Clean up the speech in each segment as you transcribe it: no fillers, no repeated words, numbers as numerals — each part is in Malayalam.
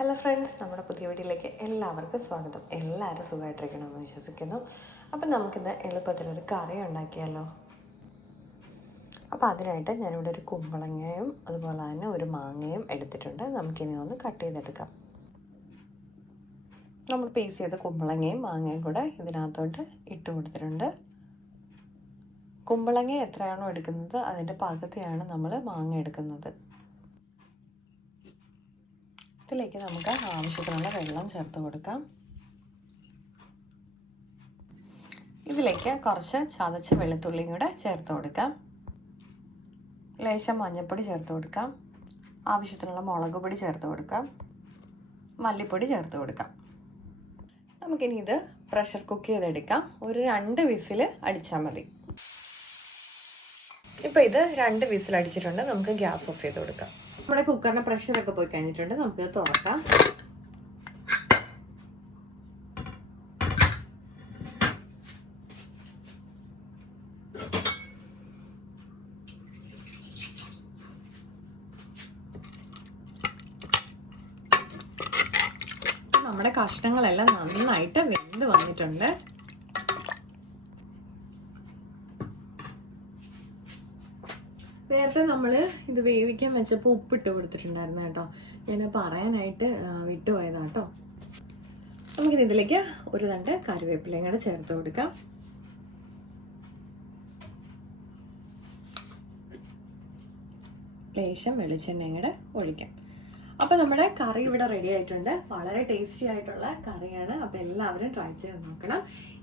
ഹലോ ഫ്രണ്ട്സ്, നമ്മുടെ പുതിയ വീഡിയോയിലേക്ക് എല്ലാവർക്കും സ്വാഗതം. എല്ലാവരും സുഖമായിട്ടിരിക്കണമെന്ന് വിശ്വസിക്കുന്നു. അപ്പം നമുക്കിന്ന് എളുപ്പത്തിലൊരു കറി ഉണ്ടാക്കിയാലോ. അപ്പോൾ അതിനായിട്ട് ഞാനിവിടെ ഒരു കുമ്പളങ്ങയും അതുപോലെ തന്നെ ഒരു മാങ്ങയും എടുത്തിട്ടുണ്ട്. നമുക്കിനി ഒന്ന് കട്ട് ചെയ്തെടുക്കാം. നമ്മൾ പീസ് ചെയ്ത കുമ്പളങ്ങയും മാങ്ങയും കൂടെ ഇതിനകത്തോട്ട് ഇട്ട് കൊടുത്തിട്ടുണ്ട്. കുമ്പളങ്ങ എത്രയാണോ എടുക്കുന്നത് അതിൻ്റെ പകുതിയാണ് നമ്മൾ മാങ്ങ എടുക്കുന്നത്. ഇതിലേക്ക് നമുക്ക് ആവശ്യത്തിനുള്ള വെള്ളം ചേർത്ത് കൊടുക്കാം. ഇതിലേക്ക് കുറച്ച് ചതച്ച വെളുത്തുള്ളിയും കൂടെ ചേർത്ത് കൊടുക്കാം. ലേശം മഞ്ഞൾപ്പൊടി ചേർത്ത് കൊടുക്കാം. ആവശ്യത്തിനുള്ള മുളക് പൊടി ചേർത്ത് കൊടുക്കാം. മല്ലിപ്പൊടി ചേർത്ത് കൊടുക്കാം. നമുക്കിനി ഇത് പ്രഷർ കുക്ക് ചെയ്തെടുക്കാം. ഒരു 2 വിസിൽ അടിച്ചാൽ മതി. ഇപ്പോൾ ഇത് 2 വിസിൽ അടിച്ചിട്ടുണ്ട്. നമുക്ക് ഗ്യാസ് ഓഫ് ചെയ്ത് കൊടുക്കാം. നമ്മുടെ കുക്കറിൻ്റെ പ്രഷറൊക്കെ പോയി കഴിഞ്ഞിട്ടുണ്ട്. നമുക്കിത് തുറക്കാം. നമ്മുടെ കഷ്ണങ്ങളെല്ലാം നന്നായിട്ട് വെന്ത് വന്നിട്ടുണ്ട്. നേരത്തെ നമ്മൾ ഇത് വേവിക്കാൻ വെച്ചപ്പോൾ ഉപ്പിട്ട് കൊടുത്തിട്ടുണ്ടായിരുന്നു കേട്ടോ. ഞാൻ പറയാനായിട്ട് വിട്ടുപോയതാട്ടോ. നമുക്കിനി ഇതിലേക്ക് ഒരു തണ്ട് കറിവേപ്പിലയും കൂടെ ചേർത്ത് കൊടുക്കാം. ലേശം വെളിച്ചെണ്ണയും കൂടെ ഒഴിക്കാം. അപ്പോൾ നമ്മുടെ കറി ഇവിടെ റെഡി ആയിട്ടുണ്ട്. വളരെ ടേസ്റ്റി ആയിട്ടുള്ള കറിയാണ്. അപ്പോൾ എല്ലാവരും ട്രൈ ചെയ്ത് നോക്കണം.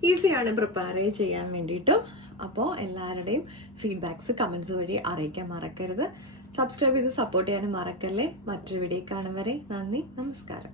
ഈസിയാണ് പ്രിപ്പയർ ചെയ്യാൻ വേണ്ടിയിട്ടും. അപ്പോൾ എല്ലാവരുടെയും ഫീഡ്ബാക്സ് കമൻസ് വഴി അറിയിക്കാൻ മറക്കരുത്. സബ്സ്ക്രൈബ് ചെയ്ത് സപ്പോർട്ട് ചെയ്യാനും മറക്കല്ലേ. മറ്റൊരു വീഡിയോ കാണും വരെ നന്ദി, നമസ്കാരം.